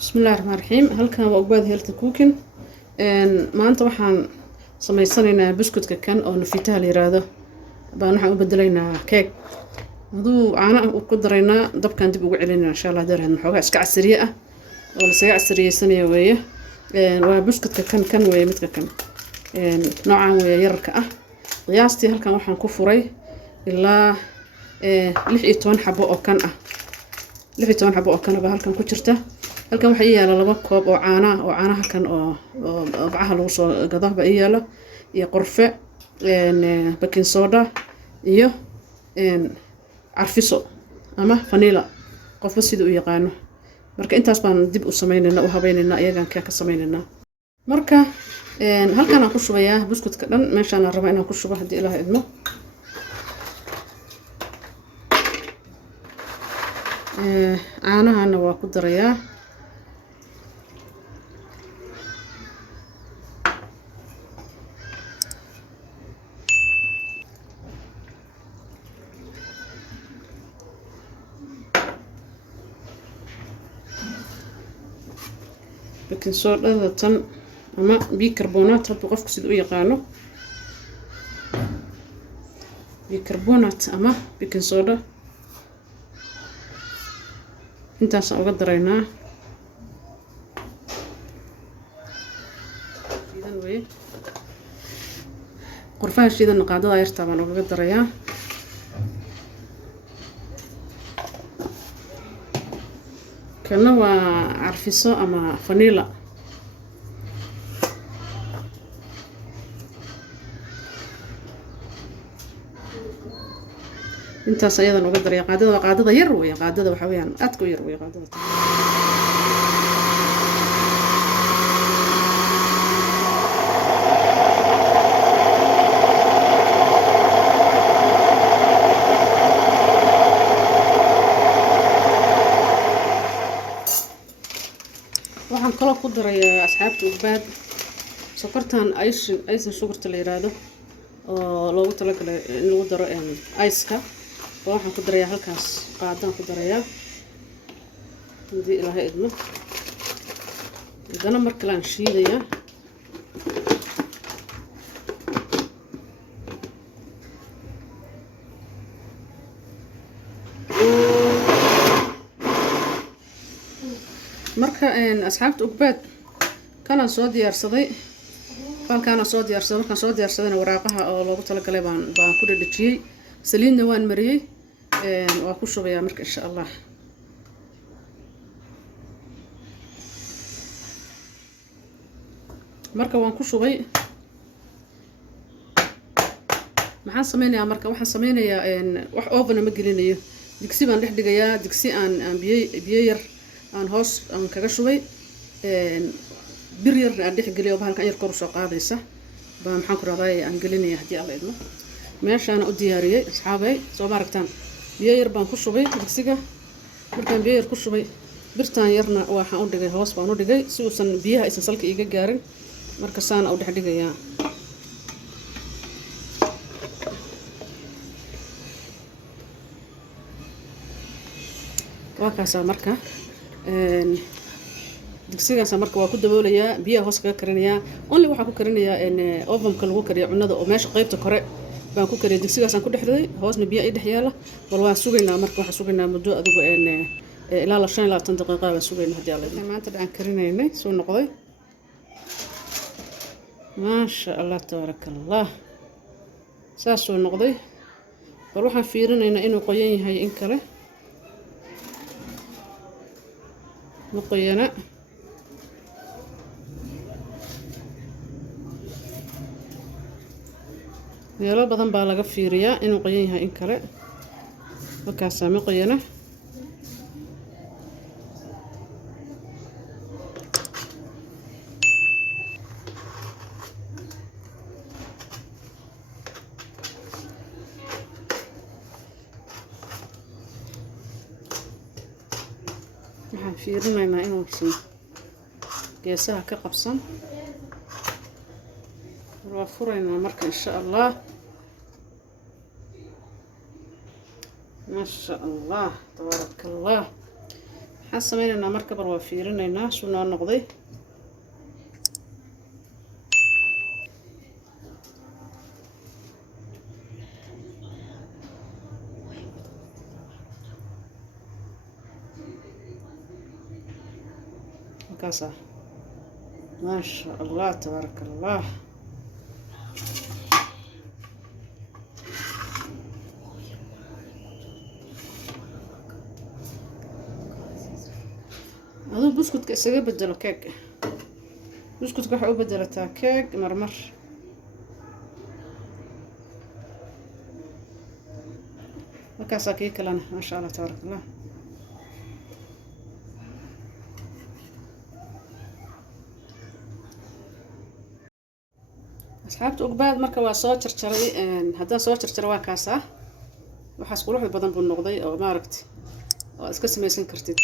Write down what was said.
بسم الله الرحمن الرحيم. halkan waa ogbaad healthy cooking maanta waxaan sameysanaynaa biscuitka kan oo nafitaha la yiraahdo baan waxaan u bedelaynaa cake haduu caano u ku daraynaa dabkan dib ugu celinayna insha Allah dareen xoogaa iska casriye ah oo la isaga casriyeysanaya weeye waa biscuitka kan weeye midka kan noocan weeye yarka ah qiyaastii halkan waxaan ku furay ilaa 16 xabo oo kan ah 16 xabo oo kan ah halkan ku jirta halkan waxa yaala laba koob oo caanaha kan oo bacaha lagu soo gadaba yaala iyo qorfe baking soda iyo carfiso ama vanilla qofba sidoo u yaqaano marka intaas baan dib u sameeynaa u habeynaa iyagan ka sameeynaa marka halkan aan ku shubayaa biscuitka dhan meeshaan aan rabaa inaan ku shubo hadii Ilaahay idmo caanahana waa ku darayaa baking soda tan ama bicarbonate haduu qofku sidoo u yaqaano bicarbonate ama baking soda intaas uga daraynaa shiidan way qorfaha shiidan qaadada yarta baan uga darayaa kana waa carfiso ama vanilla intaas ayadan uga daraya qaadada yar way qaadada waxa weeyaan aad ku yar way qaadada waxaan kala ku darayaa asxaabta ogbaad sokortan aysan sugarta la yiraahdo oo loogu talagalay in lagu daro ice-ka waxaan ku darayaa halkaas qaadaan ku darayaa hadii Ilaahay idmo dana marka la shiidayaa marka asxaabta ogbaad kana soo diyaarsaday falkaana soo diyaarsaday markaan soo diyaarsadayna waraaqaha oo loogu talagalay baan ku dhadhajiyay saliidna waan mariyay waa ku shubayaa marka insha Allah marka waan ku shubay maxaan sameynayaa marka waxaan sameynayaa wax oven ma gelinayo digsi baan dhex dhigayaa digsi aan biyo yar aan hoos aan kaga shubay bir yar aan dhex geliyo bahalkan yar kor u soo qaadaysa baan maxaan ku raadayay aan gelinaya hadii Allah idmo meeshaan u diyaariyay asxaabay soo maaragtaan biyo yar baan ku shubay digsiga markaan biyo yar ku shubay birtaan yarna waxaan u dhigay hoos baan u dhigay si uusan biyaha aysan salka iga gaarin marka saan u dhex dhigayaa waa kaasa marka digsigaas marka waa ku daboolayaa biyaha hoos kaga karinayaa only waxa ku karinayaa oven-ka lagu kariyo cunada oo meesha qaybta kore baan ku kariyay digsigaas aan ku dhexday hoosna biyo ay dhex yaala bal waan sugaynaa marka waxa sugaynaa muddo adigu ilaa 25 daqiiqo baan sugaynaa hadii Allah maanta aan karinaynay soo noqday ma sha Allah tabarakallah saas soo noqday bal waxaan fiirinaynaa inuu qoyan yahay in kale ma qoyana meelo badan baa laga fiiriyaa inuu qoyan yahay in kale markaas ma qoyana waxaan fiirinaynaa inuu geesaha ka qabsan waa furaynaa marka insha Allah ما شاء الله تبارك الله waxaan sameynaynaa markabar waa fiirinaynaa suu noo noqday. markaasa maasha allah tabaaraka allah. aduu buskudka isaga bedelo keeg. buskudka waxaa u bedelataa keeg marmar. markaasaa kii kalena maasha allah tabaaraka allah. asxaabta ugbaad marka waa soo jarjaray. haddaan soo jarjaro waa kaasaa waxaas quruxda badan buu noqday oo maaragtay oo iska samaysan kartid.